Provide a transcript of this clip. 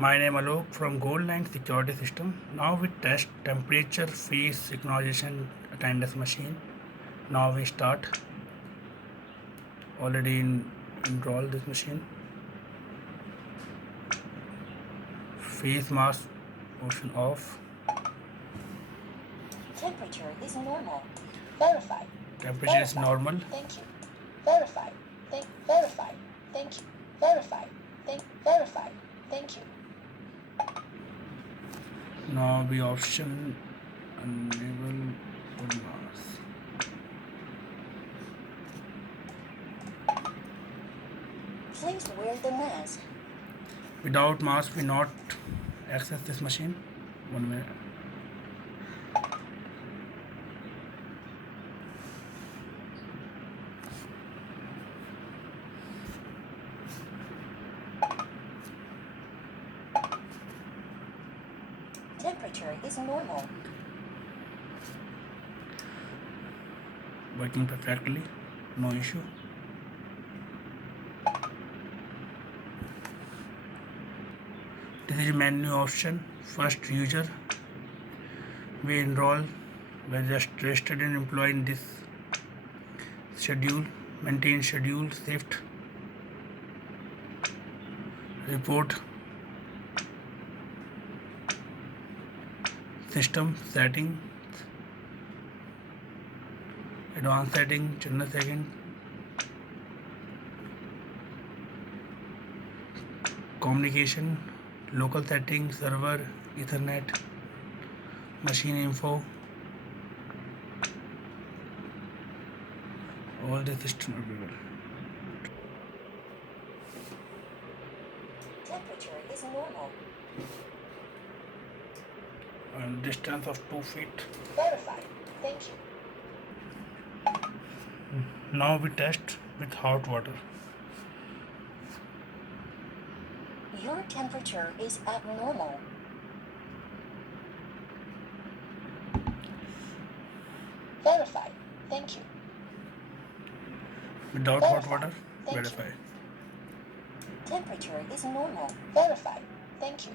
My name Alok from Goldline Security System. Now we test temperature, face synchronization attendance machine. Now we start. Already enroll this machine. Face mask option off. Temperature is normal. Verify. Temperature is normal. Thank you. Verify. Verify. Thank you. Verify. Verify. Thank you. Now we option enable full mask. Please wear the mask. Without mask we not access this machine. 1 minute. Temperature is normal. Working perfectly, no issue. This is menu option. First user. We enroll. We registered an employee in this schedule. Maintain schedule. Shift. Report. System setting. Advanced setting. General setting. Communication. Local setting. Server. Ethernet. Machine info. All the system available. Temperature is normal. And distance of 2 feet. Verify. Thank you. Now we test with hot water. Your temperature is abnormal. Verify. Thank you. Without hot water, Thank you. verify. Temperature is normal. Verify. Thank you.